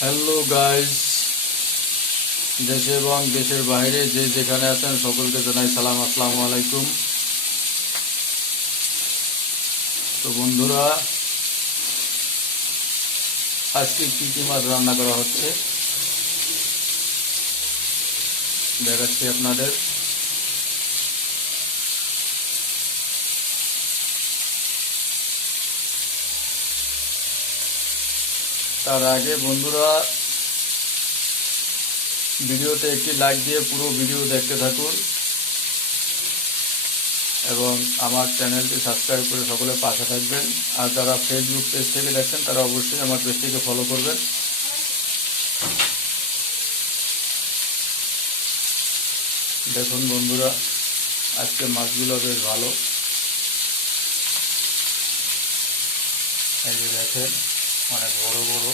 Hello guys দেশে এবং দেশের বাইরে যে যেখানে আছেন, সকলকে জানাই সালাম, আসসালামু আলাইকুম। তো বন্ধুরা, আজকে কি কি মাছ রান্না করা হচ্ছে? দেখাচ্ছি আপনাদের। তার আগে বন্ধুরা, ভিডিওতে একটি লাইক দিয়ে পুরো ভিডিও দেখতে থাকুন এবং আমার চ্যানেলটি সাবস্ক্রাইব করে সকলে পাশে থাকবেন। আর যারা ফেসবুক পেজ থেকে দেখছেন, তারা অবশ্যই আমার পেজটিকে ফলো করবেন। দেখুন বন্ধুরা, আজকে মাছগুলো বেশ ভালো। এই যে দেখেন। অনেক বড় বড়।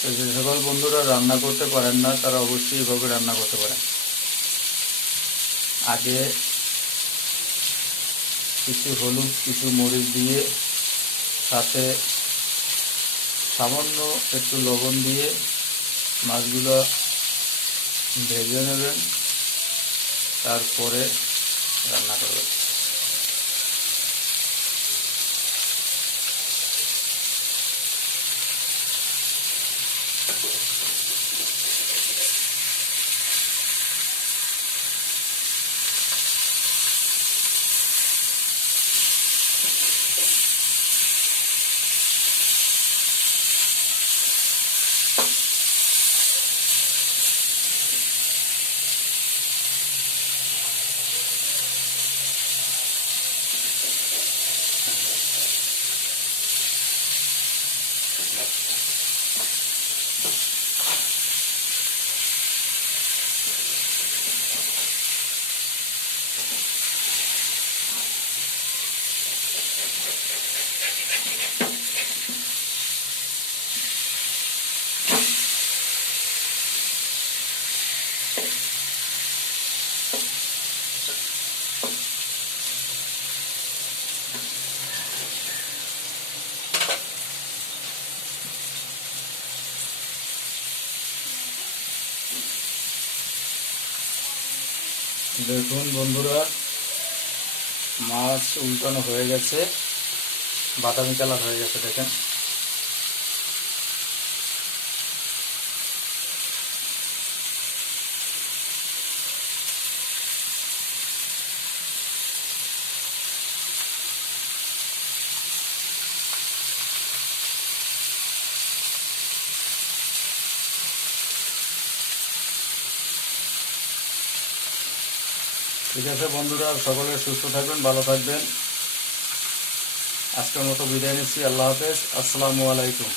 তো যে সকল বন্ধুরা রান্না করতে পারেন না, তারা অবশ্যই এভাবে রান্না করতে পারেন। আগে কিছু হলুদ, কিছু মরিচ দিয়ে সাথে সামান্য একটু লবণ দিয়ে মাছগুলো ভেজে নেবেন। তারপরে রান্না করবেন। দেখুন বন্ধুরা মাছ উল্টানো হয়ে গেছে বাদামি কালার হয়ে গেছে দেখেন। ঠিক আছে, বন্ধুরা, সকলে সুস্থ থাকবেন, ভালো থাকবেন। আজকের মতো বিদায় নিচ্ছি, আল্লাহ হাফেজ, আসসালামু আলাইকুম।